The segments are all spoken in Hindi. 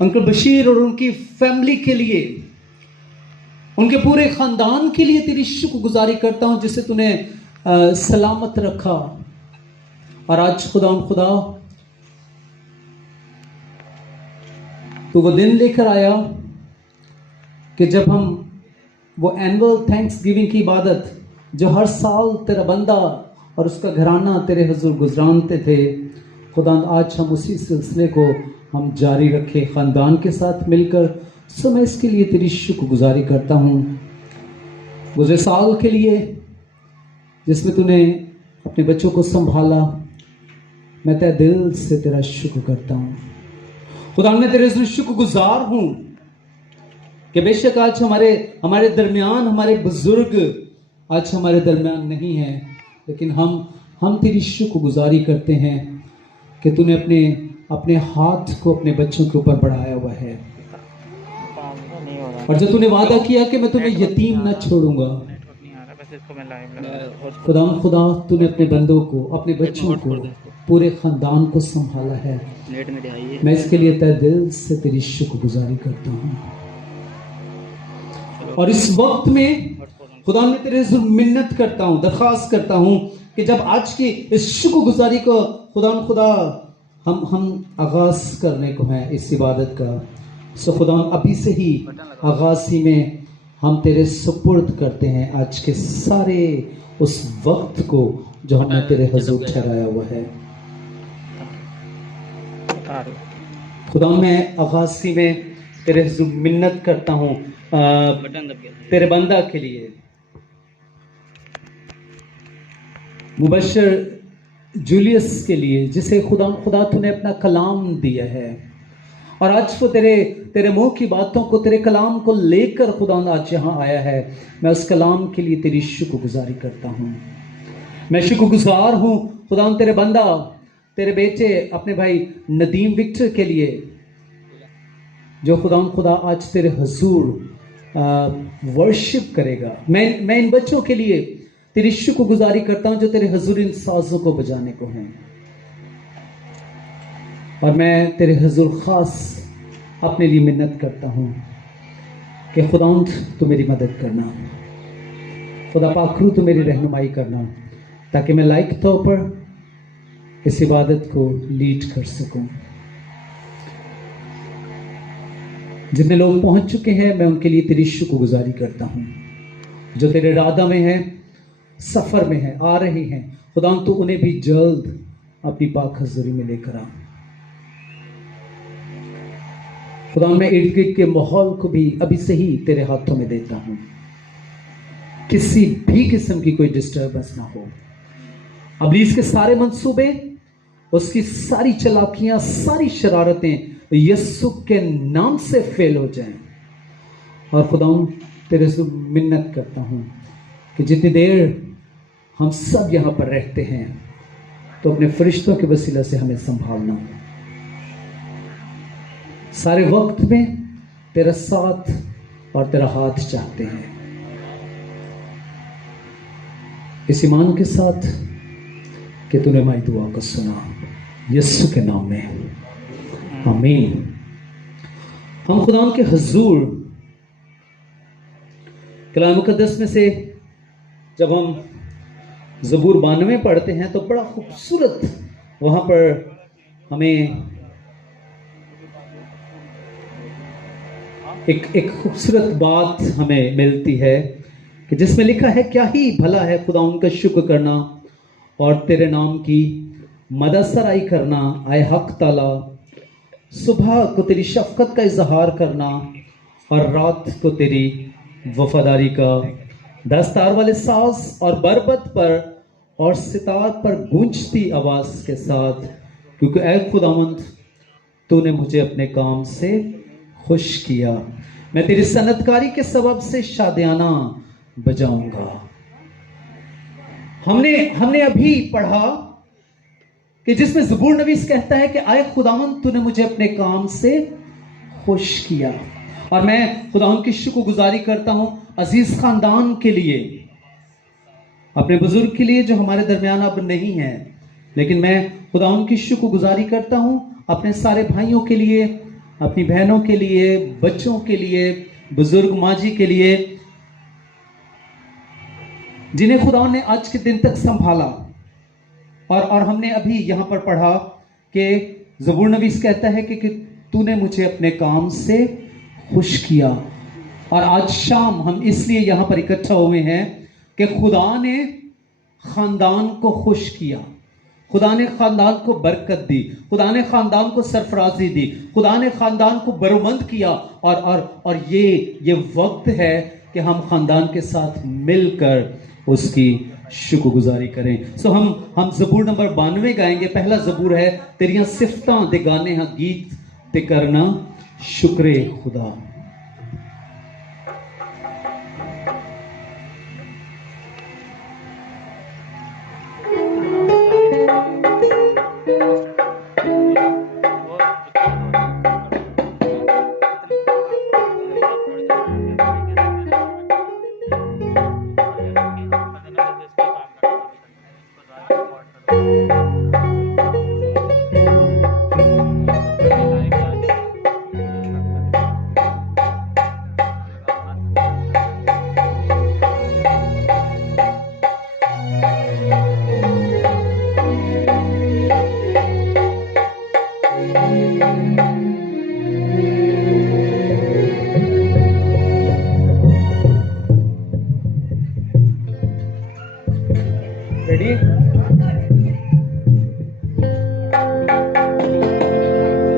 अंकल बशीर और उनकी फैमिली के लिए, उनके पूरे खानदान के लिए तेरी शुक्रगुजारी करता हूं जिसे तूने सलामत रखा। और आज खुदा तो वो दिन लेकर आया कि जब हम वो एनुअल थैंक्स गिविंग की इबादत जो हर साल तेरा बंदा और उसका घराना तेरे हुजूर गुजरानते थे, खुदा आज हम उसी सिलसिले को हम जारी रखे ख़ानदान के साथ मिलकर। सो मैं इसके लिए तेरी शुक्रगुजारी करता हूँ, गुज़रे साल के लिए जिसमें तूने अपने बच्चों को संभाला। मैं तहे दिल से तेरा शुक्र करता हूँ खुदा, मैं तेरे से शुक्रगुजार हूँ कि बेशक आज हमारे दरमियान हमारे बुजुर्ग आज हमारे दरमियान नहीं है, लेकिन हम तेरी शुक्रगुजारी करते हैं कि तूने अपने हाथ को अपने बच्चों के ऊपर बढ़ाया हुआ है। और जो तूने वादा किया कि मैं तुम्हें यतीम न छोड़ूंगा, खुदा तूने अपने बंदों को, अपने बच्चों को, पूरे खानदान को संभाला है। मैं इसके लिए तहे दिल से तेरी शुक्रगुजारी करता हूँ। और इस वक्त में खुदा मैं तेरे से मिन्नत करता हूँ, दरख्वास्त करता हूँ कि जब आज की इस शुक्रगुजारी को खुदा हम आगाज करने को है इस इबादत का। सो खुदा अभी से ही आगाज ही में हम तेरे सुपुर्द करते हैं आज के सारे उस वक्त को जो हमने तेरे हुजूर ठहराया हुआ है। खुदा मैं आगाज़ी में तेरे हुजूर मिन्नत करता हूँ तेरे बंदा के लिए, मुबशर जूलियस के लिए, जिसे खुदा तूने अपना कलाम दिया है। और आज वो तेरे मुंह की बातों को, तेरे कलाम को लेकर खुदा आज यहाँ आया है। मैं उस कलाम के लिए तेरी शुक्रगुजारी करता हूँ। मैं शुक्रगुजार हूँ खुदा तेरे बंदा, तेरे बेटे अपने भाई नदीम विक्टर के लिए, जो खुदा आज तेरे हुजूर वर्शिप करेगा। मैं इन बच्चों के लिए तेरी शुक्रगुजारी करता हूँ जो तेरे हुजूर इन साजों को बजाने को हैं। और मैं तेरे हुजूर खास अपने लिए मिन्नत करता हूँ कि खुदावंद तू मेरी मदद करना, खुदा पाखरू तू मेरी रहनुमाई करना, ताकि मैं लायक तौर पर इस इबादत को लीड कर सकूं। जितने लोग पहुंच चुके हैं मैं उनके लिए तेरी शुक्रगुजारी करता हूं, जो तेरे रादा में है, सफर में है, आ रहे हैं। खुदा तू उन्हें भी जल्द अपनी पाक हज़ूरी में लेकर आ। खुदा मैं इर्द गिर्द के माहौल को भी अभी से ही तेरे हाथों में देता हूं, किसी भी किस्म की कोई डिस्टर्बेंस ना हो। अब्लीस के सारे मंसूबे, उसकी सारी चालाकियां, सारी शरारतें यीशु के नाम से फेल हो जाएं। और खुदा तेरे से मिन्नत करता हूं कि जितनी देर हम सब यहां पर रहते हैं तो अपने फरिश्तों के वसीला से हमें संभालना। सारे वक्त में तेरा साथ और तेरा हाथ चाहते हैं। इस ईमान के साथ कि तूने हमारी दुआ को सुना, यीशु के नाम में आमीन। हम खुदा के हुजूर कलाम मुकद्दस में से जब हम ज़बूर 92 पढ़ते हैं तो बड़ा खूबसूरत वहां पर हमें एक खूबसूरत बात हमें मिलती है कि जिसमें लिखा है, क्या ही भला है खुदा उनका शुक्र करना और तेरे नाम की मदसराई करना, आए हक ताला। सुबह को तेरी शफकत का इजहार करना और रात को तेरी वफादारी का। दस्तार वाले साज और बरबत पर और सितार पर गूंजती आवाज के साथ, क्योंकि ऐ खुदावंद तूने मुझे अपने काम से खुश किया। मैं तेरी सनतकारी के सबब से शादियाना बजाऊंगा। हमने अभी पढ़ा कि जिसमें ज़बूर नवीस कहता है कि आए खुदावंद तूने मुझे अपने काम से खुश किया। और मैं खुदावंद की शुक्रगुजारी करता हूं अजीज खानदान के लिए, अपने बुजुर्ग के लिए जो हमारे दरमियान अब नहीं है, लेकिन मैं खुदावंद की शुक्रगुजारी करता हूं अपने सारे भाइयों के लिए, अपनी बहनों के लिए, बच्चों के लिए, बुजुर्ग माँ जी के लिए, जिन्हें खुदा ने आज के दिन तक संभाला। और हमने अभी यहां पर पढ़ा कि ज़बूर नवीस कहता है कि तूने मुझे अपने काम से खुश किया। और आज शाम हम इसलिए यहां पर इकट्ठा हुए हैं कि खुदा ने खानदान को खुश किया, खुदा ने खानदान को बरकत दी, खुदा ने खानदान को सरफराजी दी, खुदा ने खानदान को बरूमंद किया। और ये वक्त है कि हम खानदान के साथ मिलकर उसकी शुक्रगुजारी करें। सो हम ज़बूर नंबर 92 गाएंगे। पहला ज़बूर है, तेरियां सिफतां दे गाने हां गीत ते करना शुक्रे खुदा।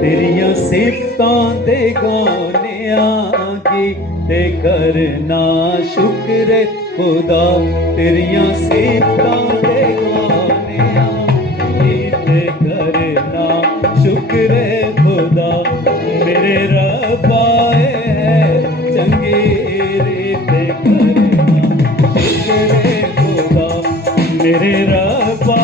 तेरियां सिफतां दे गाने आगे ते करना शुक्र खुदा। तेरियां सिफतां दे गाने आगे ते करना शुक्र खुदा। मेरे रब्बा चंगे ते करना शुक्र खुदा। मेरे रब्बा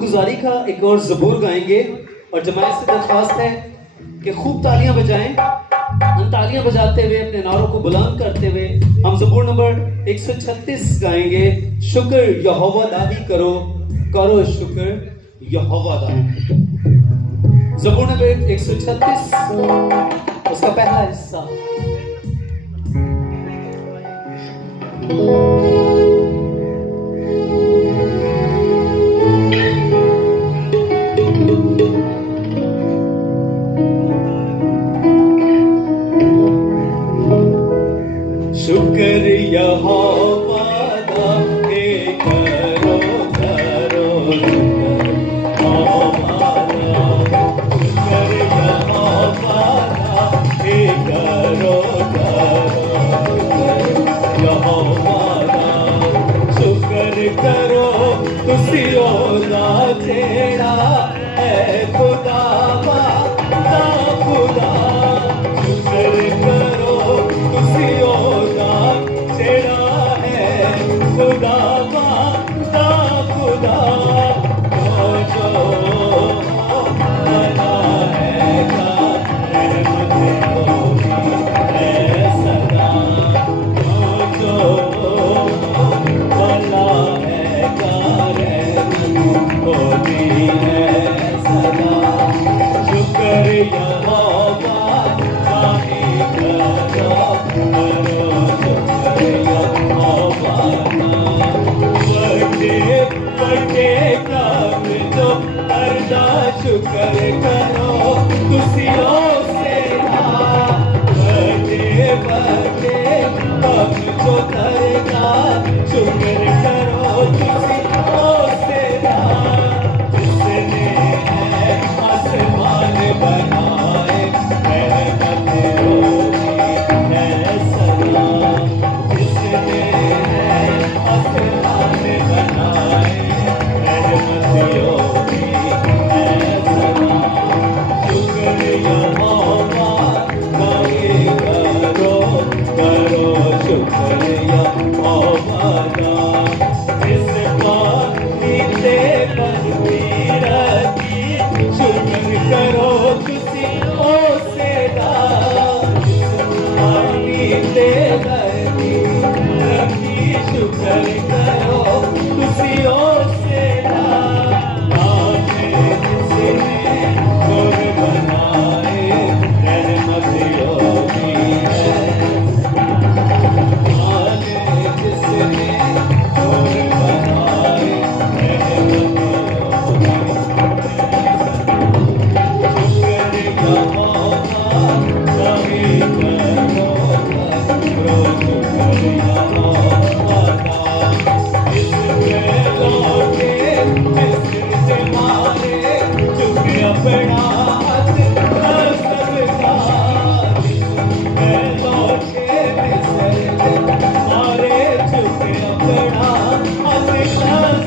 शुक्रगुजारी का एक और ज़बूर गाएंगे और जमात से दरख्वास्त है कि खूब तालियां बजाएं। हम तालियां बजाते हुए अपने नारों को बुलंद करते हुए हम ज़बूर नंबर 136 गाएंगे। शुक्र यहोवा दा ही करो, करो शुक्र यहोवा दा। ज़बूर नंबर 136 उसका पहला हिस्सा। शुक्र यहोवा दा हे करो करो यहोवा दा। शुक्र यहोवा दा हे करो करो यहोवा दा। शुक्र करो तुसी ओदा जेड़ा है खुदा वा दा खुदा। शुक्र करो तुसी ओदा जेड़ा है खुदा वा दा खुदा। जो भला है का रहमत होगी है सदा। जो भला है का रहमत होगी है सदा। शुक्र यहोवा दा ही करो करो शुक्र यहोवा दा। बड़े बड़े काम जो करदा शुक्र करो तुसी से ना। बड़े बड़े काम जो करदा शुक्र करो तुसी से ना। जिसने है आसमान बनाए रहमत होगी है सदा। जिसने है आसमान बनाए रहमत होगी है सदा। शुक्र यहोवा दा हे करो करो शुक्र यहोवा दा। इस पानी ते बनती रखी शुक्र करो तुसी से दा। पानी ते बनती रखी शुक्र करो तुसी से दा। आने जिसने गुर बनाए रहमत होगी है। आने जिसने गुर बनाए रहमत होगी है। शुक्र यहोवा दा हे करो करो शुक्र यहोवा दा। इसके लौटे मिस्र से मारे चुके अपना हाथ सबका। इसके लौटे मिस्र से मारे चुके अपना हाथ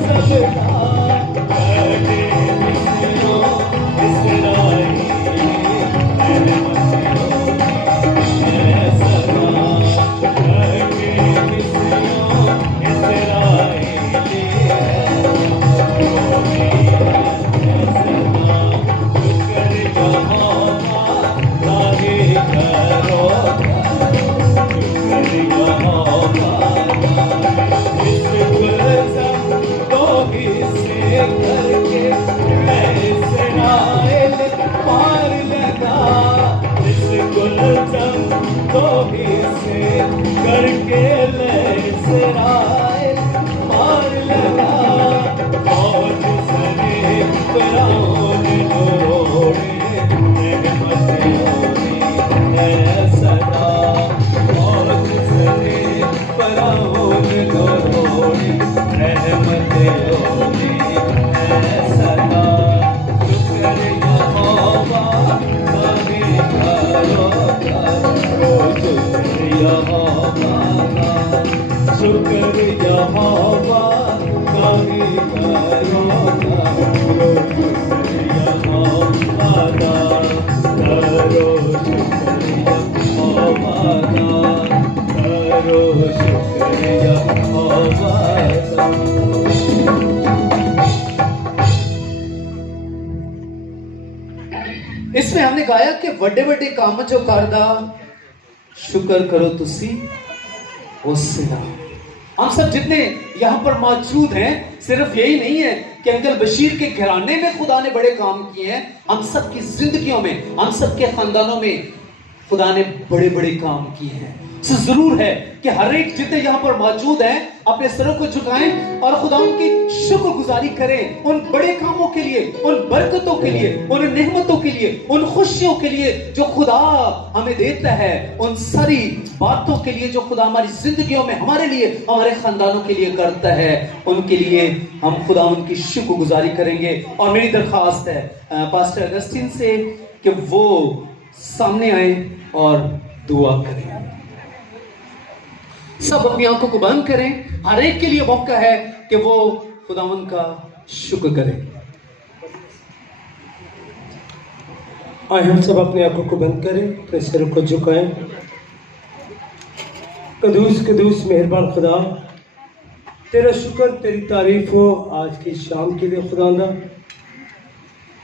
सबका। बड़े मिस्रियों इसराइली रहमत होगी है सदा। बड़े मिस्रियों इसराइली रहमत होगी है सदा। शुक्र यहोवा दा हे करो शुक्र यहोवा दा। इस गुलशन को हिस्से करके मैं इसराइल पार लगा। इस गुलशन को हिस्से करके मैं इसराइल पार लगा। मौज सने फिरौन रोड़े रहमत होगी है सदा। मौज सने फिरौन रोड़े रहमत होगी है सदा। शुक्र यहोवा दा हे करो करो शुक्र यहोवा दा। शुक्र यहोवा दा हे करो करो शुक्र यहोवा दा। करो शुक्र यहोवा दा। करो शुक्र यहोवा दा। दिखाया कि बड़े बड़े काम जो करदा शुक्र करो तुसी उसका। हम सब जितने यहाँ पर मौजूद हैं, सिर्फ यही नहीं है कि अंकल बशीर के घराने में खुदा ने बड़े काम किए हैं, हम सब की जिंदगियों में, हम सब के खानदानों में खुदा ने बड़े बड़े काम किए हैं। तो जरूर है कि हर एक जितने यहाँ पर मौजूद हैं अपने सरों को झुकाएं और खुदा उनकी शुक्रगुजारी करें उन बड़े कामों के लिए, उन बरकतों के लिए, उन नेमतों के लिए, उन खुशियों के लिए जो खुदा हमें देता है, उन सारी बातों के लिए जो खुदा हमारी जिंदगियों में हमारे लिए, हमारे खानदानों के लिए करता है, उनके लिए हम खुदा उनकी शुक्रगुजारी करेंगे। और मेरी दरख्वास्त है पास्टर अगस्टिन से कि वो सामने आए और दुआ करें। सब अपनी आंखों को बंद करें, हर एक के लिए मौका है कि वो खुदावंद का शुक्र करें। आए हम सब अपनी आंखों को बंद करें, अपने सिरों को झुकाएं। कदूस कदूस मेहरबान खुदा, तेरा शुक्र तेरी तारीफ हो आज की शाम के लिए खुदावंदा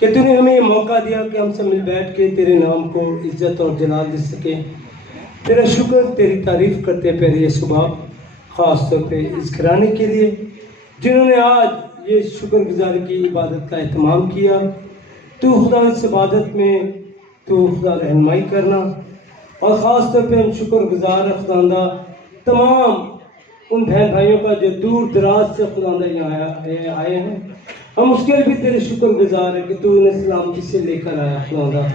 कि तूने हमें ये मौका दिया कि हम सब मिल बैठ के तेरे नाम को इज्जत और जलाल दे सके। तेरा शुक्र तेरी तारीफ करते हैं प्यारे यीशु बाप, ख़ास तौर पे इस घराने के लिए जिन्होंने आज ये शुक्रगुजारी की इबादत का एहतमाम किया। तू खुदा इस इबादत में तू खुदा रहनुमाई करना, और ख़ास तौर पे हम शुक्रगुजार खुदा तमाम उन बहन भाइयों का जो दूर दराज से खुदा यहाँ आए हैं, हम उसके लिए भी तेरे शुक्रगुजार है कि तू उन्हें सलामती से लेकर आया खुदा।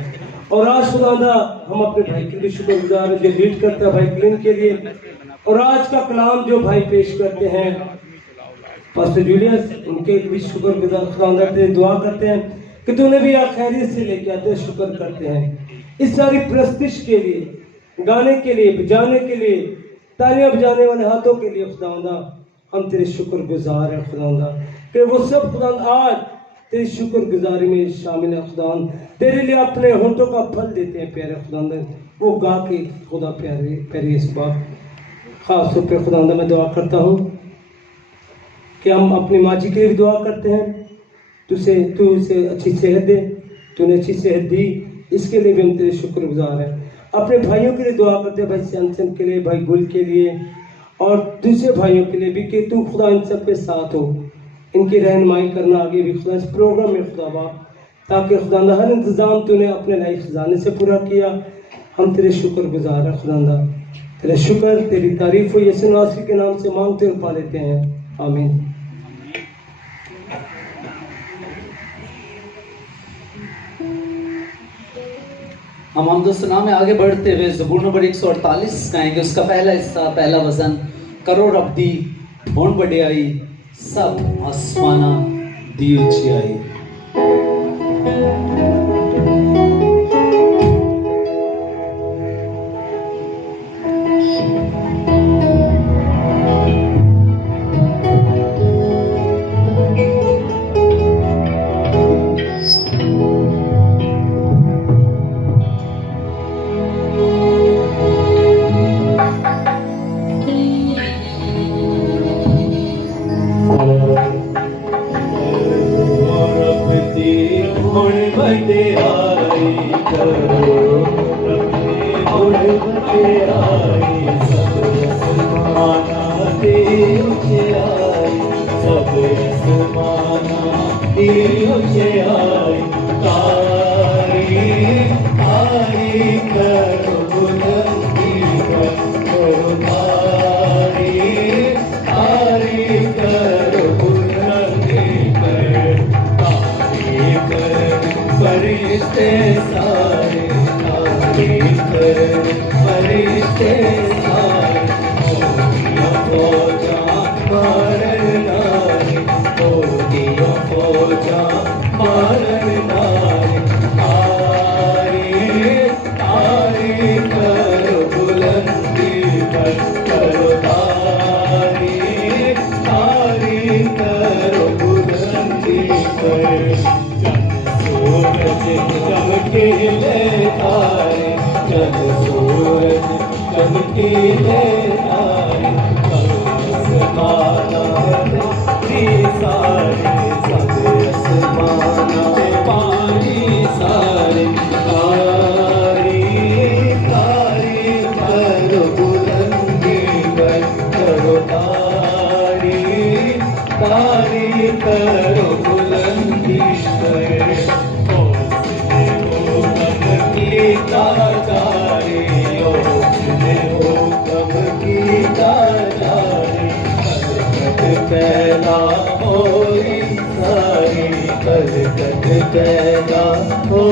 और आज खुदा हम अपने भाई के लिए शुक्रगुजार है जो लीड करता है भाई क्लीन के लिए, और आज का कलाम जो भाई पेश करते हैं पास्टर जूलियस, उनके भी शुक्रगुजार खुदा तेरे दुआ करते हैं कि तूने भी खैरियत से लेके आते, शुक्र करते हैं इस सारी प्रस्तिश के लिए, गाने के लिए, बजाने के लिए, तालियां बजाने वाले हाथों के लिए खुदा हम तेरे शुक्रगुजार हैं खुदा कि वो सब खुदा आज तेरी शुक्रगुजारी में शामिल है खुदा, तेरे लिए अपने होंठों का फल देते हैं प्यारे खुदा, वो गा के खुदा प्यारे प्यारे इस बात खास तौर पर खुदा मैं दुआ करता हूँ कि हम अपनी माँ जी के लिए भी दुआ करते हैं, तू उसे अच्छी सेहत दे, तूने अच्छी सेहत दी, इसके लिए भी हम तेरे शुक्रगुजार हैं। अपने भाइयों के लिए दुआ करते हैं, भाई सैमसन के लिए, भाई गुल के लिए और दूसरे भाइयों के लिए भी कि तू खुदा इन सब के साथ हो, इनकी रहनुमाई करना आगे भी खुदा इस प्रोग्राम में खुदा बाप, ताकि खुदा हर इंतज़ाम तूने अपने नए खजाने से पूरा किया। हम तेरे शुक्रगुजार हैं खुदा, तेरा शुक्र तेरी तारीफ हो, यीशु नासरी के नाम से मांगते और पा लेते हैं, आमीन। हम हमदोसना में आगे बढ़ते हुए ज़बूर नंबर 148 गाएंगे। उसका पहला हिस्सा, पहला वजन, करो रब्दी भोन बढ़ियाई, सब आसमाना दी ऊंचाई। पानी सारे करो बुलंदी पर, हौसले हो कब की ताजारी, हौसले हो कब की ताजारी, हरकत पैदा हो सारी, हरकत पैदा हो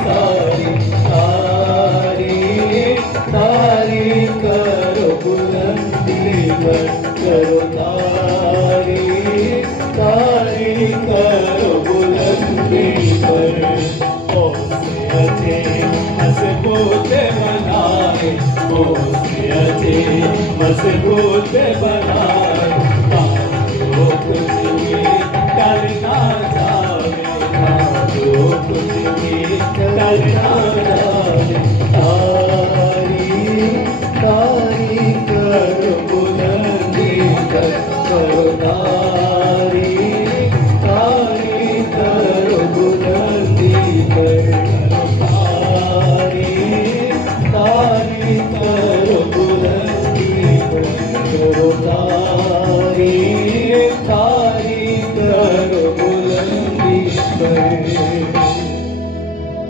सारी, तारी तारी करो बुलंदी पर, करो तारी तारी करो बुलंदी पर, हौसले अच्छे मजबूत बनाए, हौसले अच्छे मजबूत बनाए, जो कुछ भी करना चाहे, जो कुछ भी करना चाहे, तारी तारी करो बुलंदी पर, करो तारी तारी करो बुलंदी पर, तारी तारी करो बुलंदी पर, करो तारी तारी करो बुलंदी पर।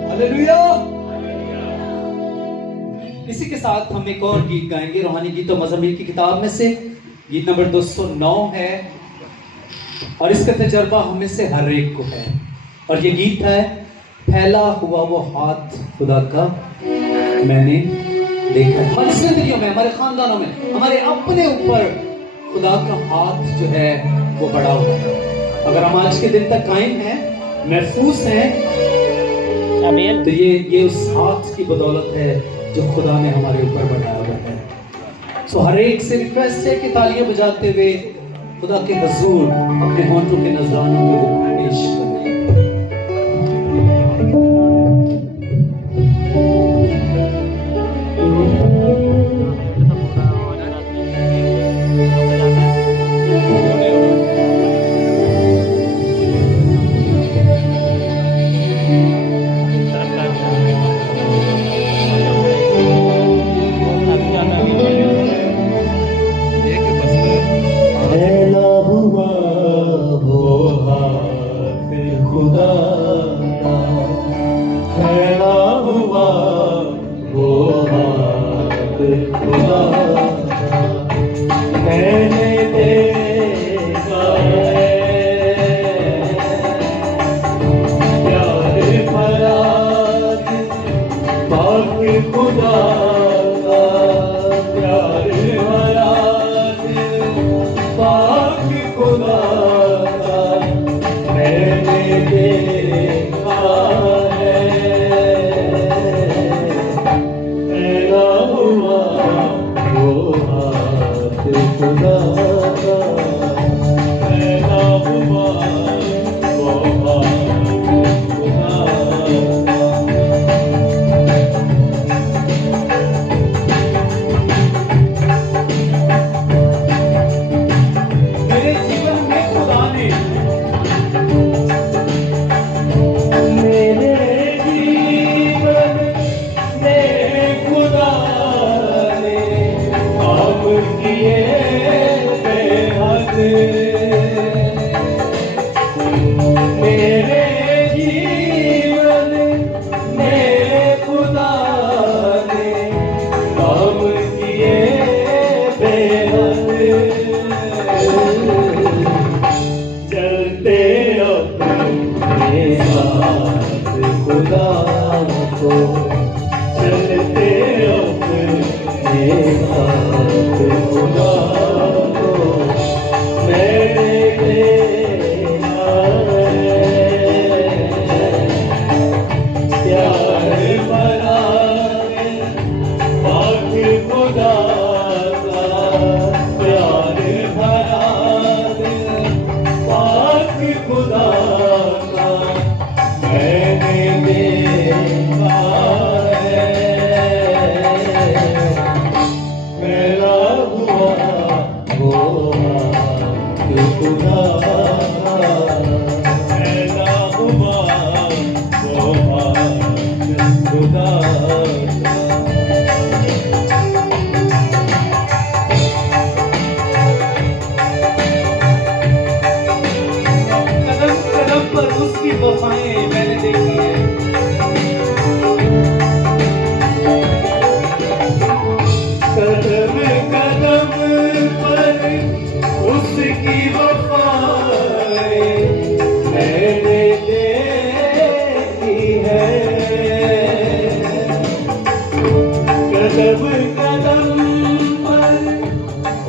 हालेलुया। इसी के साथ हम एक और गीत गाएंगे रूहानी गीतों मज़ामीर की किताब में से, गीत नंबर 209 है, और इसका तजर्बा हम में से हर एक को है। और ये गीत है, फैला हुआ वो हाथ खुदा का मैंने देखा है। हमारी जिंदगियों में, हमारे खानदानों में, हमारे अपने ऊपर खुदा का हाथ जो है वो बड़ा हुआ है। अगर हम आज के दिन तक कायम हैं, महफूज हैं, तो ये उस हाथ की बदौलत है जो खुदा ने हमारे ऊपर बढ़ाया हुआ है। सो हर एक से रिक्वेस्ट है कि तालियां बजाते हुए खुदा के हुजूर अपने होंठों के नजरानों में वो पेश करें।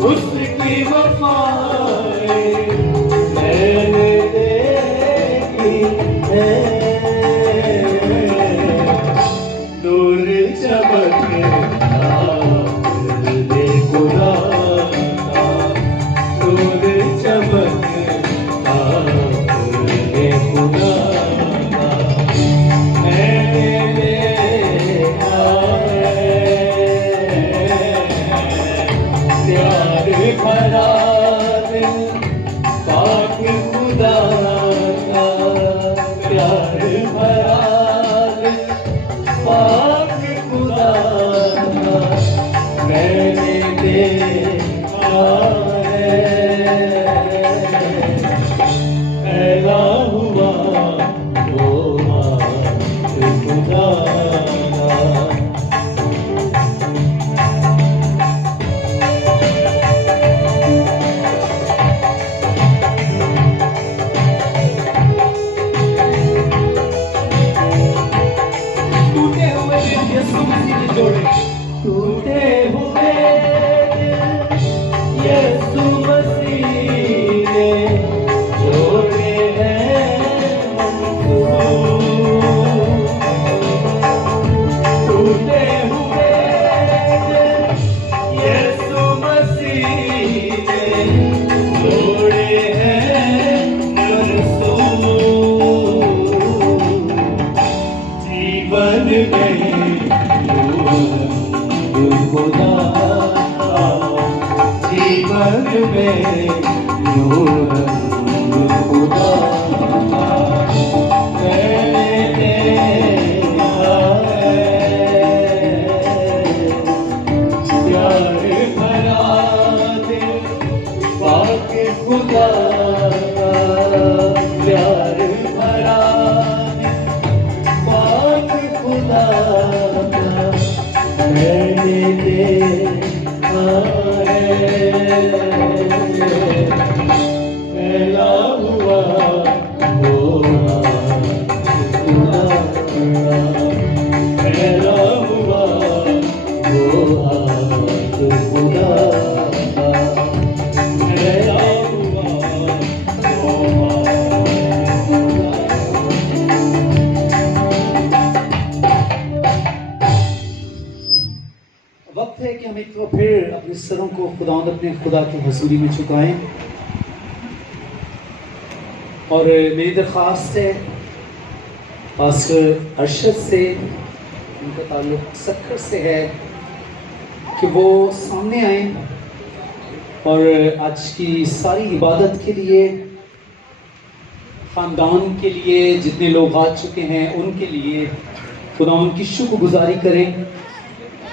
उसकी वफाएं मैंने देखी है। नूर चमकता दे खुदा का, नूर चमकता दे खुदा का, मैंने देखा है। प्यार भरा दिल पाक खुदा का, प्यार भरा दिल पाक खुदा का, मैंने देखा है। पैदा हुआ वो पाक खुदा का। टूटे हुए दिल यीशु मसीह ने जोड़े, टूटे हुए दिल यीशु मसीह ने जोड़े हैं मंसूर। टूटे हुए दिल यीशु मसीह ने जोड़े हैं मंसूर। जीवन में नूर खुदा का, जीवन में नूर खुदा का, मैंने देखा है। प्यार भरा दिल पाक खुदा का, प्यार भरा पाक खुदा का, मैंने देखा है। फैला हुआ वो खुदा का, फैला हुआ वो खुदा का, फैला हुआ वो वक्त है कि हम एक बार फिर अपने सरों को खुदावंद अपने खुदा की हजूरी में झुकाएं। और मेरी दरख्वास्त है पास्टर अरशद से, उनका ताल्लुक सक्खर से है, कि वो सामने आए और आज की सारी इबादत के लिए, ख़ानदान के लिए, जितने लोग आ चुके हैं उनके लिए खुदा उनकी शुक्रगुजारी करें।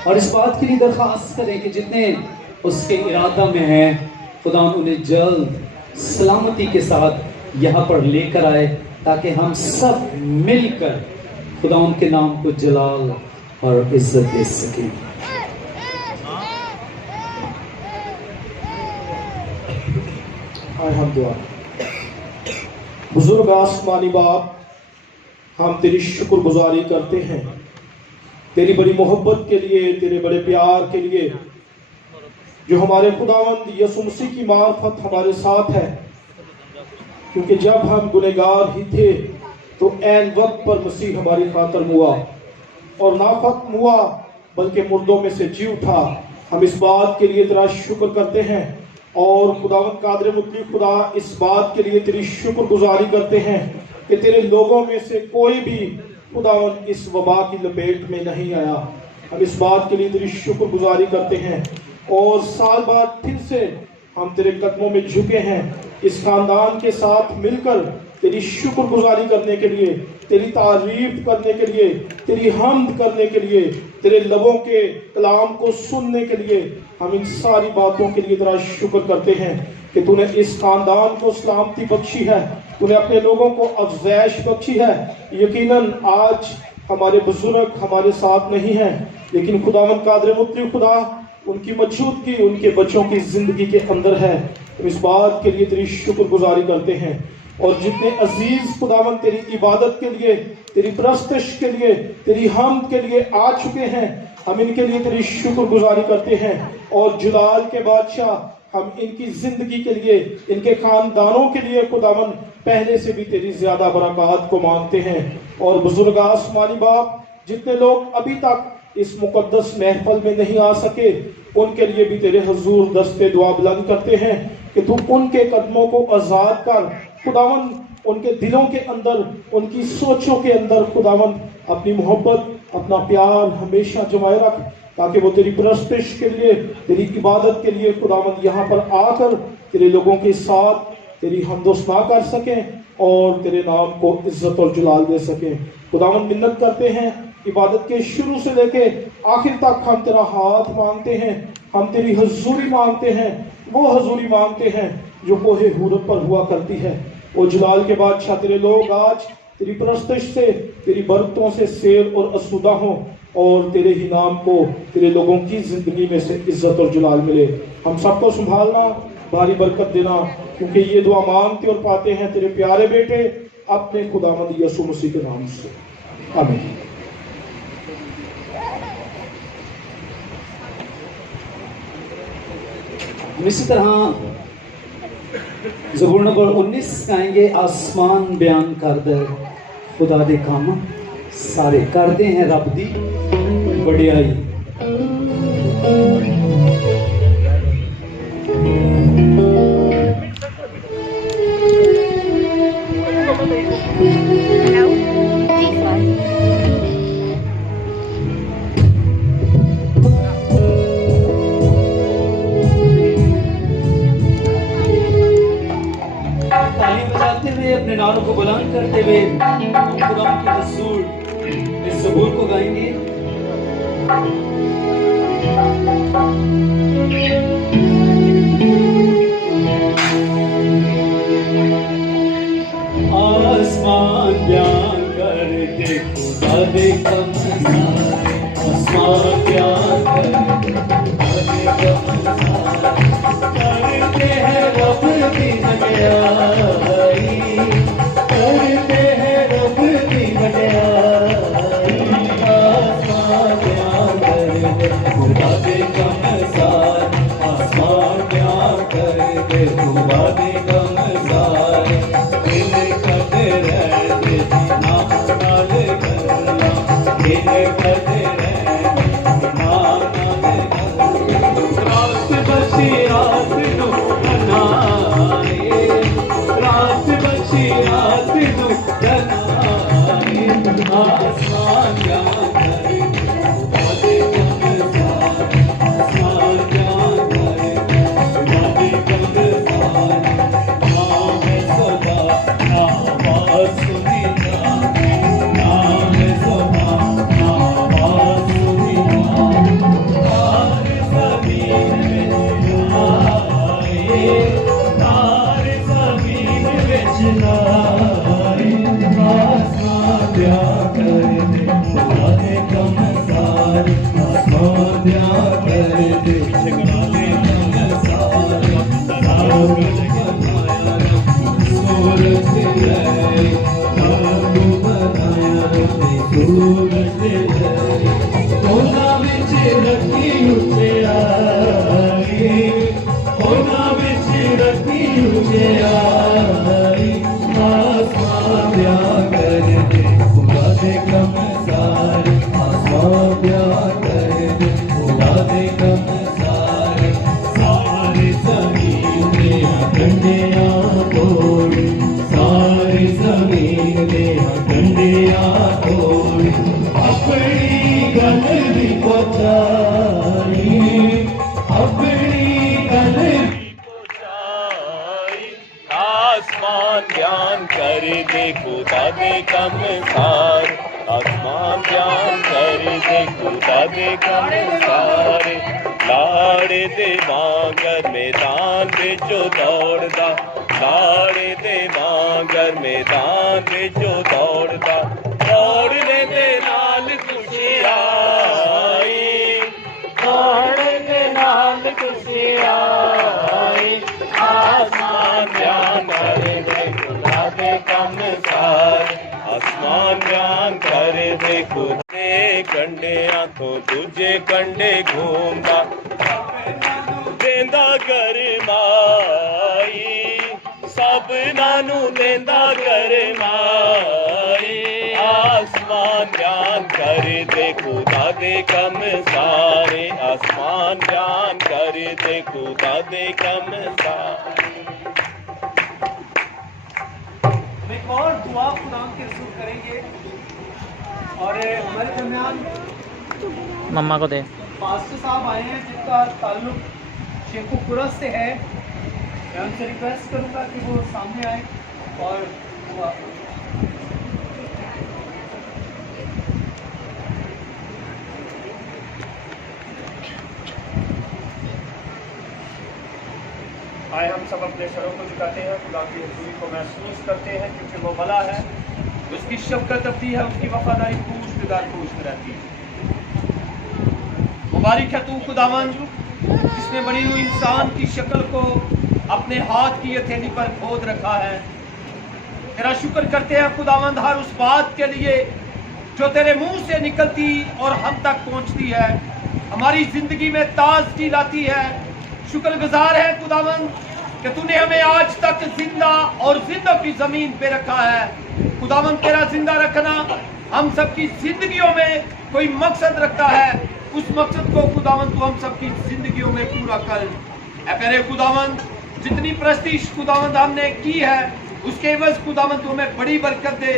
और इस बात के लिए दरख्वास्त करें कि जितने उसके इरादा में हैं खुदा उन्हें जल्द सलामती के साथ यहाँ पर लेकर आए, ताकि हम सब मिलकर खुदा उनके नाम को जलाल और इज्जत दे सकें। आए हम दुआ। बुजुर्ग आसमानी बाप, हम तेरी शुक्रगुजारी करते हैं तेरी बड़ी मोहब्बत के लिए, तेरे बड़े प्यार के लिए, जो हमारे खुदावंद यीशु मसीह की मार्फत हमारे साथ है। क्योंकि जब हम गुनहगार ही थे तो ऐन वक्त पर मसीह हमारी खातर हुआ, और ना फकत हुआ बल्कि मुर्दों में से जी उठा। हम इस बात के लिए तेरा शुक्र करते हैं, और खुदावंद कादिर मुतलक खुदा, इस बात के लिए तेरी शुक्रगुजारी करते हैं कि तेरे लोगों में से कोई भी खुदावंद इस वबा की लपेट में नहीं आया। हम इस बात के लिए तेरी शुक्रगुजारी करते हैं, और साल बाद फिर से हम तेरे कदमों में झुके हैं, इस खानदान के साथ मिलकर तेरी शुक्रगुजारी करने के लिए, तेरी तारीफ करने के लिए, तेरी हम्द करने के लिए, तेरे लबों के कलाम को सुनने के लिए। हम इन सारी बातों के लिए तेरा शुक्र करते हैं कि तूने इस खानदान को सलामती बख्शी है, तूने अपने लोगों को अफजैश बख्शी है। यकीनन आज हमारे बुजुर्ग हमारे साथ नहीं हैं, लेकिन खुदावंद कादिर मुतलक खुदा उनकी मौजूदगी उनके बच्चों की जिंदगी के अंदर है। हम इस बात के लिए तेरी शुक्रगुजारी करते हैं और जितने अजीज खुदावन तेरी इबादत के लिए, तेरी परस्तिश के लिए, तेरी हमद के लिए आ चुके हैं, हम इनके लिए तेरी शुक्रगुजारी करते हैं। और जलाल के बादशाह, हम इनकी जिंदगी के लिए, इनके खानदानों के लिए खुदावन पहले से भी तेरी ज्यादा बरकत को मांगते हैं। और बुजुर्ग आसमानी बाप, जितने लोग अभी तक इस मुकद्दस महफल में नहीं आ सके, उनके लिए भी तेरे हुजूर दस्ते दुआ बुलंद करते हैं कि तू उनके कदमों को आजाद कर खुदावन, उनके दिलों के अंदर, उनकी सोचों के अंदर खुदावन अपनी मोहब्बत, अपना प्यार हमेशा जमाए रख, ताकि वो तेरी परस्तिश के लिए, तेरी इबादत के लिए खुदावन यहाँ पर आकर तेरे लोगों के साथ तेरी हमदोसना कर सकें और तेरे नाम को इज्जत और जलाल दे सकें। खुदावन मिन्नत करते हैं, इबादत के शुरू से लेके आखिर तक हम तेरा हाथ मांगते हैं, हम तेरी हजूरी मांगते हैं, वो हजूरी मांगते हैं जो कोहे हुरत पर हुआ करती है। वो जलाल के बादशाह, तेरे लोग आज तेरी परस्तिश से, तेरी बरकतों से सेर और असुदा हों और तेरे ही नाम को तेरे लोगों की जिंदगी में से इज्जत और जलाल मिले। हम सबको संभालना, भारी बरकत देना, क्योंकि ये दुआ मांगते और पाते हैं तेरे प्यारे बेटे अपने खुदावंद यीशु मसीह के नाम से, आमीन। इसी तरह ज़बूर नंबर 19 गाएंगे, आसमान बयान कर दे खुदा दे काम सारे, करते हैं रब दी वडियाई। अपने नारों को बुलंद करते हुए खुदा के रसूल इस ज़बूर को गाएंगे। आसमान बयान कर दे खुदा दे काम सारे, आसमान बयान कर दे खुदा दे काम सारे, करते हैं रब की वडियाई, करते हैं रब की वडियाई। आसमान बयान कर दे खुदा दे काम सारे, आसमान बयान कर दे खुदा दे काम सारे, दिल करते रहते नाम नाल करना, दिल करते रहते नाम नाल करना। रात बची रात नु बनाए, रात बची रात नु बनाए। आसमान बयान कर खुदा दे काम सारे, आसमान बयान कर खुदा दे काम सारे। नाम सदा आवाज़ सुनी जाती, नाम सदा आवाज़ सुनी जाती। तार ज़मीन में आए, तार ज़मीन में आए। आसमान बयान कर दे खुदा दे काम सारे, आसमान बयान कर दे खुदा दे काम सारे। नाम बनाया सूरज से है, नाम बनाया सूरज से है। खुदा विच रखी उचियाई, खुदा विच रखी उचियाई। आसमान बयान कर दे खुदा दे काम सारे, आसमान बयान कर दे खुदा दे काम सारे। सारी जमीन दे डंडियां तोड़, सारी जमीन दे डंडियां तोड़, अपनी गल भी पहुंचाई, अपनी गल भी पहुंचाई। आसमान बयान कर दे खुदा दे काम सारे, आसमान बयान कर दे खुदा दे काम सारे। लाड़े दे वांगर मैदान बिचो दौड़दा, लाड़े दे वांगर मैदान बिचो दौड़दा, दौड़ने दे नाल खुशी आई, दौड़ने नाल खुशी आई। आसमान बयान कर दे खुदा तो तुझे कंडे घूमदा देंदा कर माई सब नानू देंदा कर माई आसमान बयान कर दे खुदा दे कम सारे आसमान बयान कर दे खुदा दे कम सारे। हम एक और दुआ खुदा के रसूल करेंगे और हमारे दरमियान मम्मा को दे। पास्टर साहब आए हैं जिनका ताल्लुक शेखुपुरा से है। मैं उनसे रिक्वेस्ट करूंगा कि वो सामने आए और आए हम सब अपने सरों को झुकाते हैं, खुदा की हजूरी को महसूस करते हैं क्योंकि वो भला है, उसकी शफ़क़त अपनी है, उसकी वफादारी पूछ दीदार पूछ रहती है। मुबारक है तू खुदावंद जिसने बनी हुई इंसान की शक्ल को अपने हाथ की हथेली पर खोद रखा है। तेरा शुक्र करते हैं खुदावंद हर उस बात के लिए जो तेरे मुंह से निकलती और हम तक पहुंचती है, हमारी जिंदगी में ताज़गी लाती है। शुक्रगुजार है खुदावंद कि तूने हमें आज तक जिंदा और जिंदा की जमीन पे रखा है। खुदावंद तेरा जिंदा रखना हम सबकी जिंदगियों में कोई मकसद रखता है, उस मकसद को खुदावंद तू हम सबकी जिंदगियों में पूरा कर। ऐ प्यारे खुदावंद जितनी प्रस्तिश खुदावंद हमने की है उसके एवज खुदावंद तू हमें बड़ी बरकत दे,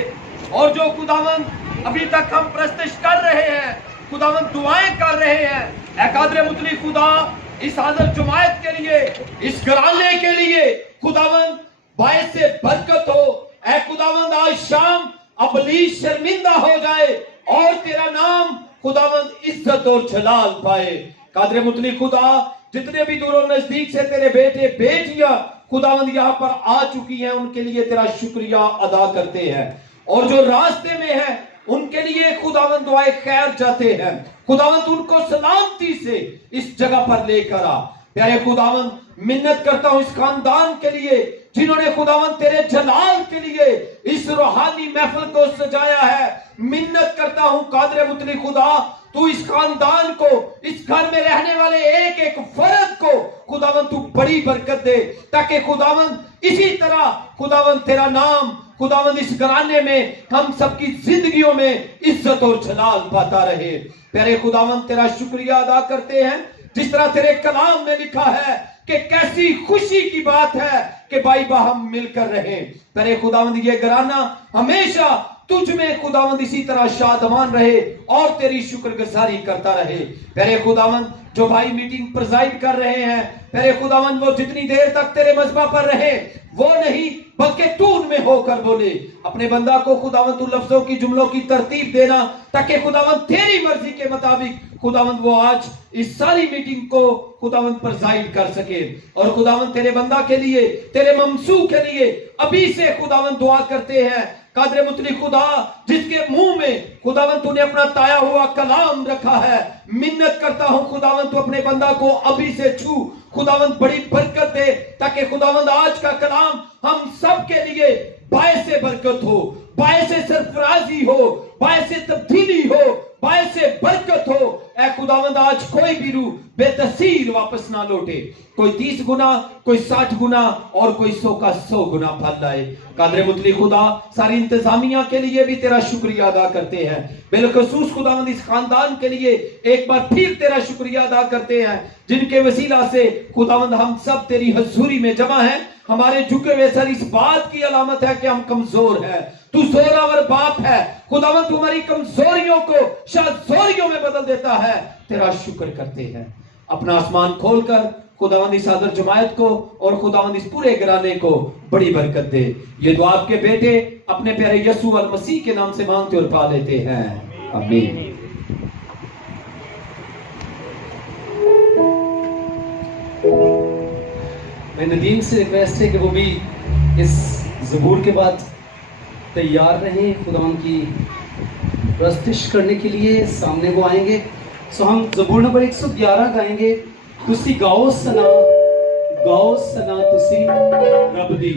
और जो खुदावंद अभी तक हम प्रस्तिश कर रहे हैं खुदावंद दुआएं कर रहे हैं, ऐ कादरे मुतली खुदा इस हाज़िर जमात के लिए इस घराने के लिए खुदावंद बायस से बरकत हो। ऐ खुदावंद आज शाम अबलीस शर्मिंदा हो जाए और तेरा नाम खुदावंद इज्जत और जलाल पाए। कादरे मुतली खुदा जितने भी दूर और नजदीक से तेरे बेटे बेटियां खुदावंद यहाँ पर आ चुकी हैं उनके लिए तेरा शुक्रिया अदा करते हैं, और जो रास्ते में है उनके लिए खुदावंद दुआए खैर चाहते हैं। खुदावंद उनको सलामती से इस जगह पर लेकर आ। प्यारे खुदावंद मिन्नत करता हूं इस खानदान के लिए जिन्होंने खुदावंद तेरे जलाल के लिए इस रूहानी महफिल को सजाया है। मिन्नत करता हूं कादरे मुतली खुदा तू इस खानदान को, इस घर में रहने वाले एक एक फर्द को खुदावंद तू बड़ी बरकत दे, ताकि खुदावंद इसी तरह खुदावंद तेरा नाम खुदावंद इस घराने में हम सबकी जिंदगियों में इज्जत और जलाल पाता रहे। प्यारे खुदावंद तेरा शुक्रिया अदा करते हैं जिस तरह तेरे कलाम में लिखा है कि कैसी खुशी की बात है कि भाई बा हम मिलकर रहे। प्यारे खुदावंद ये घराना हमेशा तुझ में खुदावंद इसी तरह शादमान रहे और तेरी शुक्रगुजारी करता रहे। प्यारे खुदावंद जो भाई मीटिंग प्रिजाइड कर रहे हैं, प्यारे खुदावंद वो जितनी देर तक तेरे मजबा पर रहे वो नहीं बल्कि तू उनमें होकर बोले। अपने बंदा को खुदावंद तू लफ्जों की जुमलों की तरतीब देना ताकि खुदावंद तेरी मर्जी के मुताबिक खुदावंद वो आज इस सारी मीटिंग को खुदावंद प्रिजाइड कर सके। और खुदावंद तेरे बंदा के लिए, तेरे ममसू के लिए अभी से खुदावंद दुआ करते हैं। कादरे मुतली खुदा जिसके मुंह में खुदावंद तूने अपना ताया हुआ कलाम रखा है, मिन्नत करता हूं खुदावंद तू अपने बंदा को अभी से छू, खुदावंद बड़ी बरकत दे ताकि खुदावंद आज का कलाम हम सब के लिए बायस से बरकत हो, बायस से सरफराजी हो, बायस से तब्दीली हो, बायस से बरकत हो। ऐ खुदावंद आज कोई भी रूह बेतसीर वापस ना लौटे, कोई 30 गुना, कोई 60 गुना और कोई 100 का 100 गुना फल लाए। कादरे मुतली खुदा सारी इंतजामिया के लिए भी तेरा शुक्रिया अदा करते हैं, बिलखसूस खुदावंद इस खानदान के लिए एक बार फिर तेरा शुक्रिया अदा करते हैं जिनके वसीला से खुदावंद हम सब तेरी हजूरी में जमा हैं। हमारे झुके हुए सर इस बात की अलामत है कि हम कमजोर हैं, तू जोरावर बाप है खुदावंद, तुम्हारी कमजोरियों को शाजोरियों में बदल देता है। तेरा शुक्र करते हैं। अपना आसमान खोलकर खुदावंद इस आदर जमायत को और खुदावंद इस पूरे घराने को बड़ी बरकत दे। ये दुआ आपके बेटे अपने प्यारे यीशु अल मसीह के नाम से मांगते और पा लेते हैं, आमीन। मैं नदीम से रिक्वेस्ट है कि वो भी इस ज़बूर के बाद तैयार रहें, खुदावंद की प्रस्तुत करने के लिए सामने वो आएंगे। सो हम ज़बूर नंबर 111 गाएंगे। तुसी गाओ सना तुसी रब दी।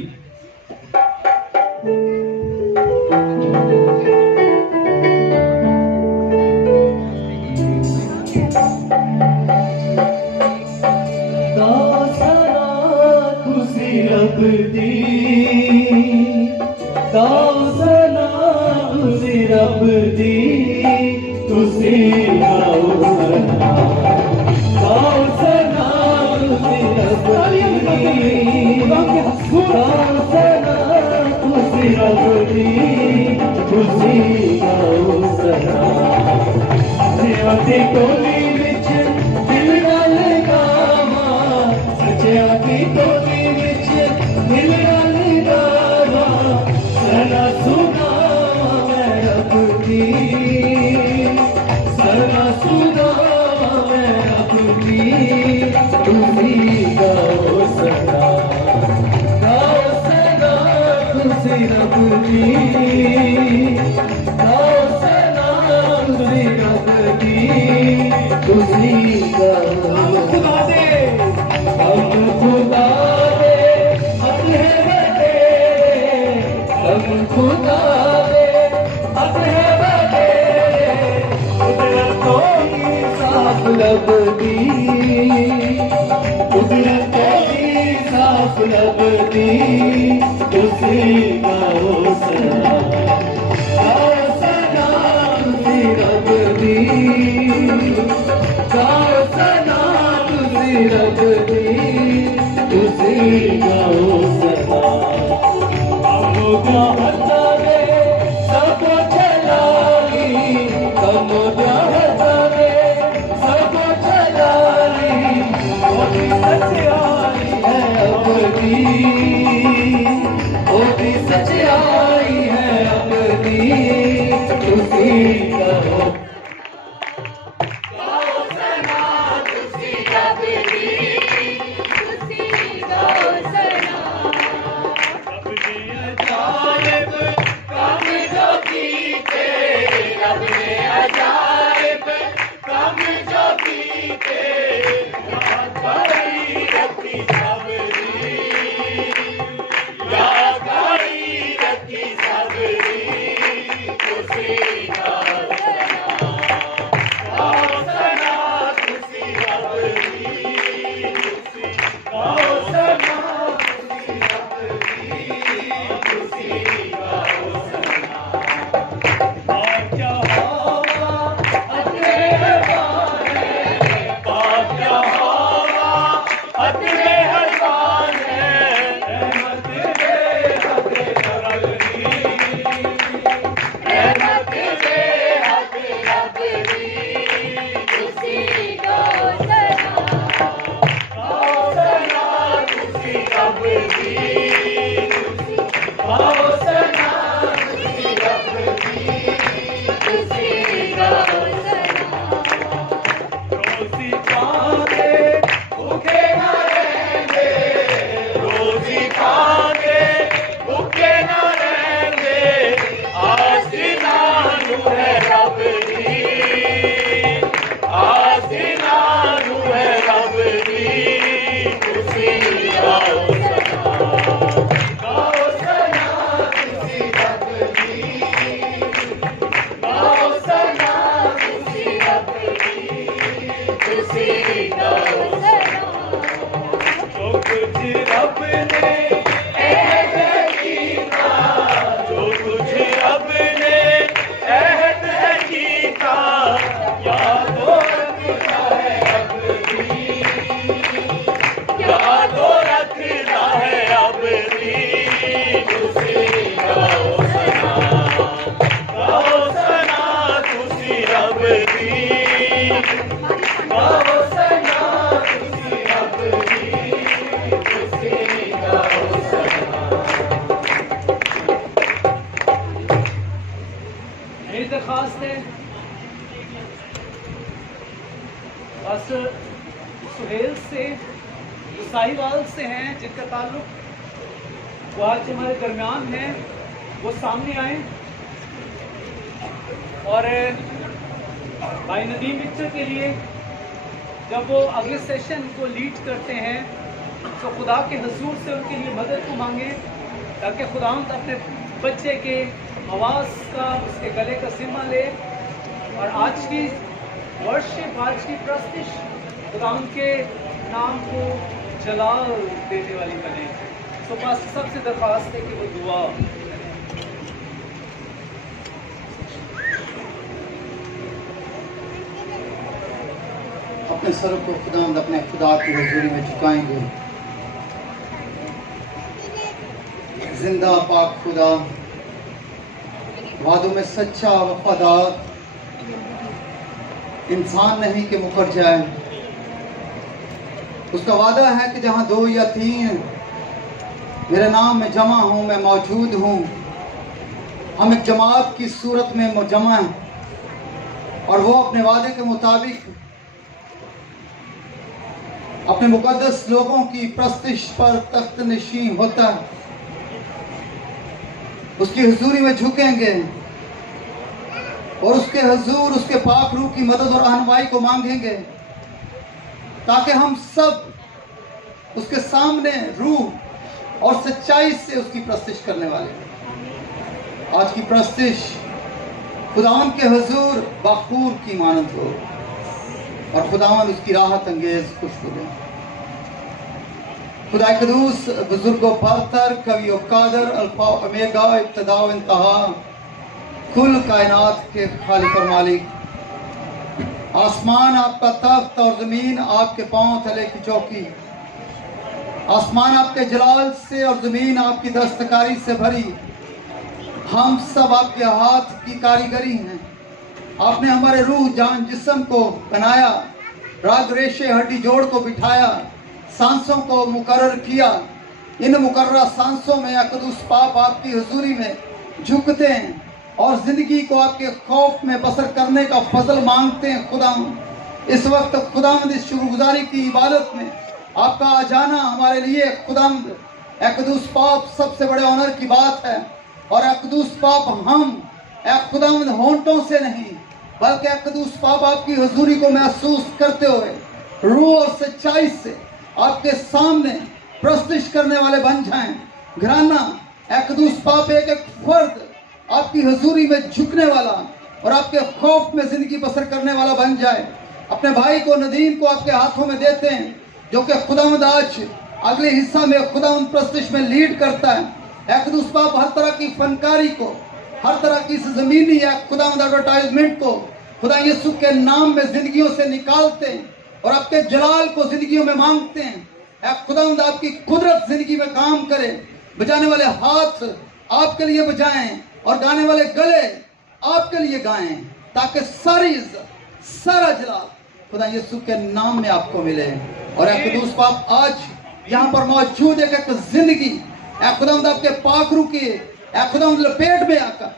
रब दी गाओ सना तुसी रब दी तुसी गाओ सना तुसी रब दी गाओ सना तुसी रब दी तुसी गाओ सना सच्चिया दी टोली विच दिल नाल गावा सच्चिया दी टोली विच दिल नाल गावा सना सुनावा मैं रब दी सना सुनावा मैं रब दी तुसी गाओ सना तुसी रब दी गाओ सना तुसी रब दी तुसी गाओ खुदा दे हम खुदा दे हक है बड़े हम खुदा दे हक है बड़े कुदरत की साफ लब दी कुदरत की साफ लब दी तुसी गाओ सना तुसी रब दी गाओ सना तुसी रब दी तुसी गाओ सना हम गाहता ने सब चलाली हम गाहता ने सब चलाली ओदी सच्चाई है अपनी ओदी सच्चाई है अपनी तुसी गाओ मेरी दरख्वास्त है बस सुहेल से जो साहिवाल से हैं जिनका ताल्लुक वो आज हमारे दरमियान है वो सामने आए और भाई नदीम मित्र के लिए जब वो अगले सेशन को लीड करते हैं तो खुदा के हजूर से उनके लिए मदद को मांगे ताकि खुदावंद अपने बच्चे के आवाज़ का उसके गले का सिमा ले और आज की वर्शिप आज की प्रस्तिश खुदावंद के नाम को जलाल देने वाली बने। तो बस सबसे दरख्वास्त है कि वो दुआ अपने सर को खुदावंद अपने खुदा की हुजूरी में झुकाएंगे। जिंदा पाक खुदा, वादों में सच्चा वफादार, इंसान नहीं कि मुकर जाए। उसका वादा है कि जहां 2 या 3 मेरे नाम में जमा हूं, मैं मौजूद हूं। हम एक जमात की सूरत में जमा हैं और वो अपने वादे के मुताबिक अपने मुकद्दस लोगों की प्रस्तिश पर तख्त नशीं होता है। उसकी हुजूरी में झुकेंगे और उसके हुजूर उसके पाक रूह की मदद और रहनुमाई को मांगेंगे, ताकि हम सब उसके सामने रूह और सच्चाई से उसकी प्रस्तिश करने वाले। आज की प्रस्तिश खुदावन के हुजूर बखूर की मानद हो और खुदावन उसकी राहत अंगेज खुशबू दे। खुदा कदूस बुजुर्गो बरतर कवियो कादर अल्फा ओमेगा इब्तदा व इंतहा कुल कायनात के खालिक और मालिक, आसमान आपका तख्त और जमीन आपके पांव तले की चौकी। आसमान आपके जलाल से और जमीन आपकी दस्तकारी से भरी। हम सब आपके हाथ की कारीगरी हैं। आपने हमारे रूह जान जिस्म को बनाया, राग रेशे हड्डी जोड़ को बिठाया, सांसों को मुकर्रर किया। इन मुकर्रर सांसों में अक़दुस पाप आपकी हुजूरी में झुकते हैं और जिंदगी को आपके खौफ में बसर करने का फजल मांगते हैं। खुदा इस वक्त खुदावंद इस शुक्रगुजारी की इबादत में आपका आ जाना हमारे लिए खुदावंद अक़दुस पाप सबसे बड़े ऑनर की बात है। और अक़दुस पाप हम खुदावंद होंठों से नहीं बल्कि अक़दुस पाप आपकी हुजूरी को महसूस करते हुए रूह और सच्चाई से आपके सामने प्रस्तुत करने वाले बन जाएं। घराना अक़दुस पाप एक एक फर्द आपकी हुजूरी में झुकने वाला और आपके खौफ में जिंदगी बसर करने वाला बन जाए। अपने भाई को नदीम को आपके हाथों में देते हैं, जो कि खुदावंद आज अगले हिस्सा में खुदावंद प्रस्तुत में लीड करता है। अक़दुस पाप हर तरह की फनकारी को, हर तरह की ज़मीनी या खुदावंद एडवर्टाइजमेंट को खुदा यीशु के नाम में जिंदगियों से निकालते हैं और आपके जलाल को जिंदगियों में मांगते हैं। खुदावंद आपकी कुदरत जिंदगी में काम करे। बजाने वाले हाथ आपके लिए बजाएं और गाने वाले गले आपके लिए गाएं, ताकि सारी इज्जत सारा जलाल खुदा यीशु के नाम में आपको मिले। और अक़दुस पाप आज यहाँ पर मौजूद एक एक जिंदगी खुदावंद आपके पाक रूह की खुदावंद लपेट में आकर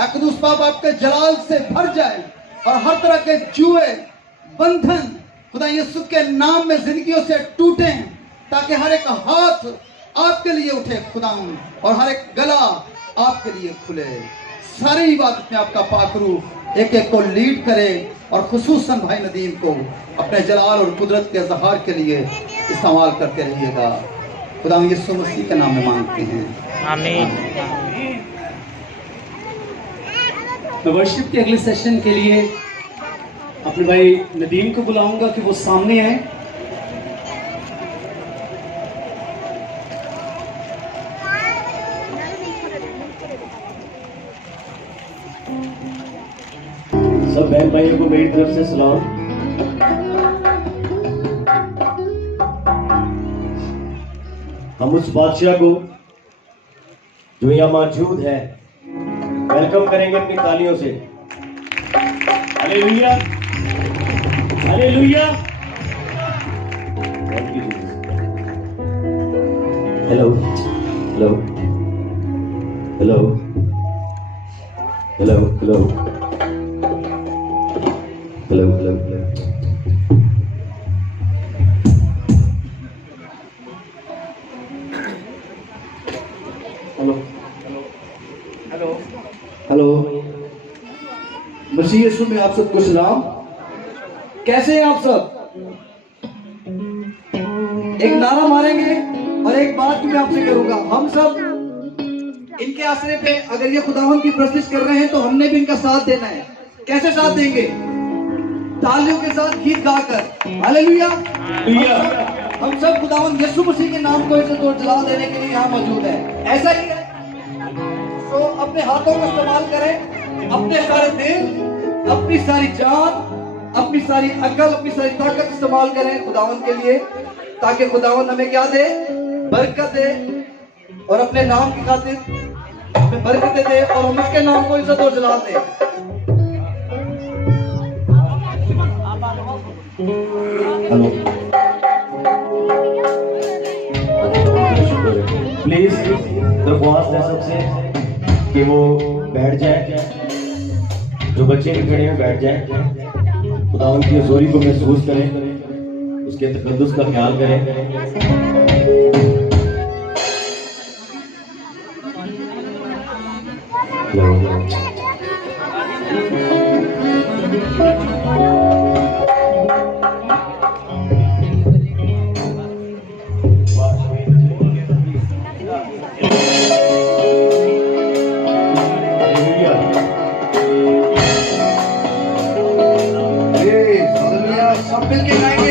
अक़दुस पाप आपके जलाल से भर जाए और हर तरह के जुए बंधन खुदा यीशु के नाम में जिंदगियों से टूटे, ताकि हर एक हाथ आपके लिए उठे खुदावंद और हर एक गला आपके लिए खुले। सारी इबादत में आपका पाक रूह एक एक को लीड करे और खुसूसन भाई नदीम को अपने जलाल और कुदरत के इज़हार के लिए इस्तेमाल करते रहिएगा। खुदा यीशु मसीह के नाम में मांगते हैं, आमीन। मैं वर्शिप के अगले सेशन के लिए अपने भाई नदीम को बुलाऊंगा कि वो सामने आए। सब बहन भाइयों को मेरी तरफ से सलाम। हम उस बादशाह को जो यहाँ मौजूद है वेलकम करेंगे अपनी तालियों से। Hallelujah, hallelujah. Hello hello hello hello hello hello hello hello. Hello hello, Masih Yeshu में आप सबको सलाम। कैसे हैं आप सब? एक नारा मारेंगे और एक बात मैं आपसे करूंगा। हम सब इनके आसरे पे अगर ये खुदावन की प्रस्तुत कर रहे हैं तो हमने भी इनका साथ देना है। कैसे साथ देंगे? तालियों के साथ गीत गाकर। हालेलुया। हम सब खुदावंद यीशु मसीह के नाम को इज्जत और जलाल देने के लिए यहाँ मौजूद है। ऐसा ही है। तो अपने हाथों को इस्तेमाल करें, अपने सारे दिल, अपनी सारी जान, अपनी सारी अकल, अपनी सारी ताकत इस्तेमाल करें खुदावंद के लिए, ताकि खुदावंद हमें क्या दे, बरकत दे और अपने नाम की खातिर हमें बरकत दे और हम उसके नाम को इज्जत और जलाल दे। हेलो, प्लीज दरख्वास्त है सबसे कि वो बैठ जाए, जो बच्चे भी खड़े हैं बैठ जाए, खुदावंद की हज़ूरी को महसूस करें, उसके तकद्दुस का ख्याल करें। सब मिलके गाएंगे।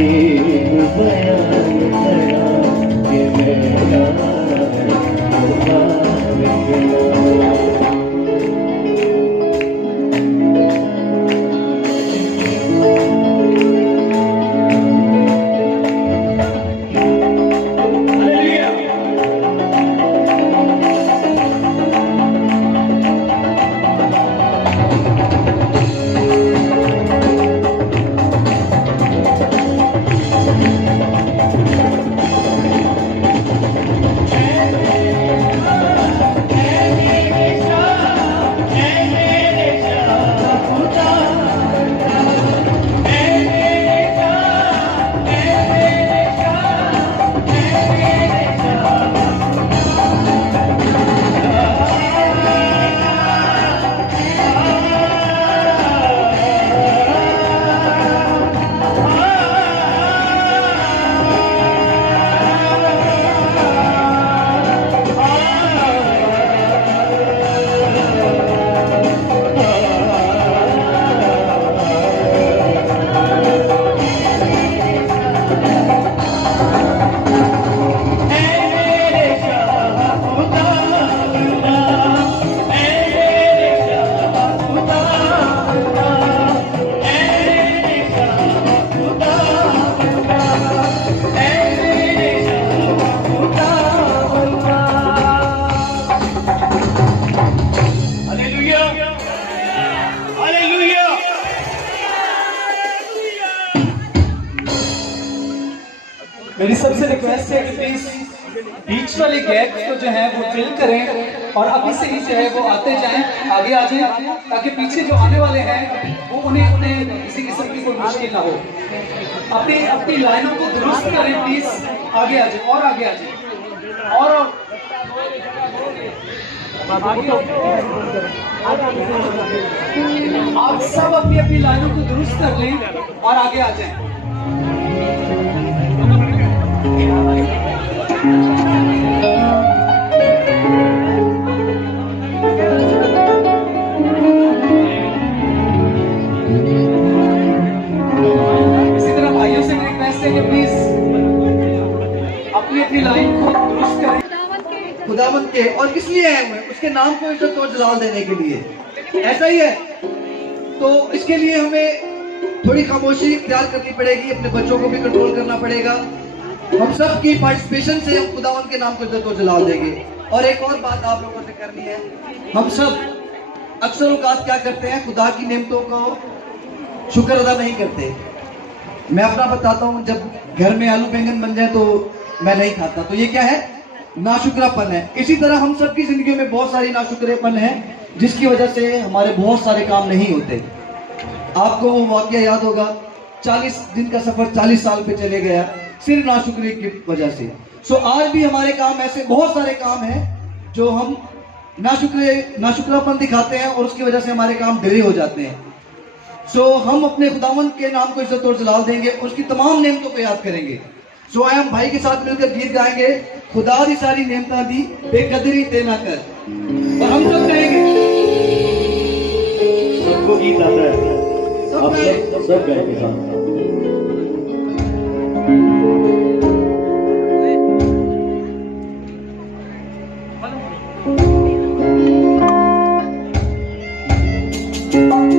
नसीब बयान करा कि मेरा मेरी सबसे रिक्वेस्ट है कि प्लीज बीच वाले गैप को जो है वो फिल करें और अभी से ही जो है वो आते जाएं, आगे आ जाएं, ताकि पीछे जो आने वाले हैं वो उन्हें किसी किस्म की कोई मुश्किल ना हो। अपनी अपनी लाइनों को दुरुस्त करें प्लीज, आगे आ जाए और आगे आ जाए और आप सब अपनी अपनी लाइनों को दुरुस्त कर लें और आगे आ जाएं। इसी तरह भाइयों से रिक्वेस्ट है कि प्लीज अपनी अपनी लाइन को दुरुस्त करें। खुदावंद के और किस लिए आए हुए हैं? उसके नाम को इज्जत और जलाल देने के लिए। ऐसा ही है, तो इसके लिए हमें थोड़ी खामोशी इख्तियार करनी पड़ेगी, अपने बच्चों को भी कंट्रोल करना पड़ेगा। हम सब की पार्टिसिपेशन से हम खुदावंद के नाम को इज्जत और जलाल देंगे। और एक और बात आप लोगों से करनी है, हम सब अक्सर औकात क्या करते हैं, खुदा की नेमतों को शुक्र अदा नहीं करते। मैं अपना बताता हूँ, जब घर में आलू बैंगन बन जाए तो मैं नहीं खाता, तो ये क्या है, नाशुक्रापन है। इसी तरह हम सब की जिंदगी में बहुत सारी नाशुक्रेपन है, जिसकी वजह से हमारे बहुत सारे काम नहीं होते। आपको वो वाकया याद होगा, 40 दिन का सफर 40 साल पे चले गया सिर्फ नाशुक्री की वजह से। सो आज भी हमारे काम ऐसे बहुत सारे काम हैं जो हम नाशुक्रापन दिखाते हैं और उसकी वजह से हमारे काम डिले हो जाते हैं। सो हम अपने खुदावंद के नाम को इज्जत और जलाल देंगे, उसकी तमाम नेमतों को याद करेंगे। सो आए हम भाई के साथ मिलकर गीत गाएंगे, खुदा दी सारी नेमता दी बेकदरी तेना कर, और हम सब कहेंगे, सबको गीत आता है, आप सब गाएंगे साथ। Thank you.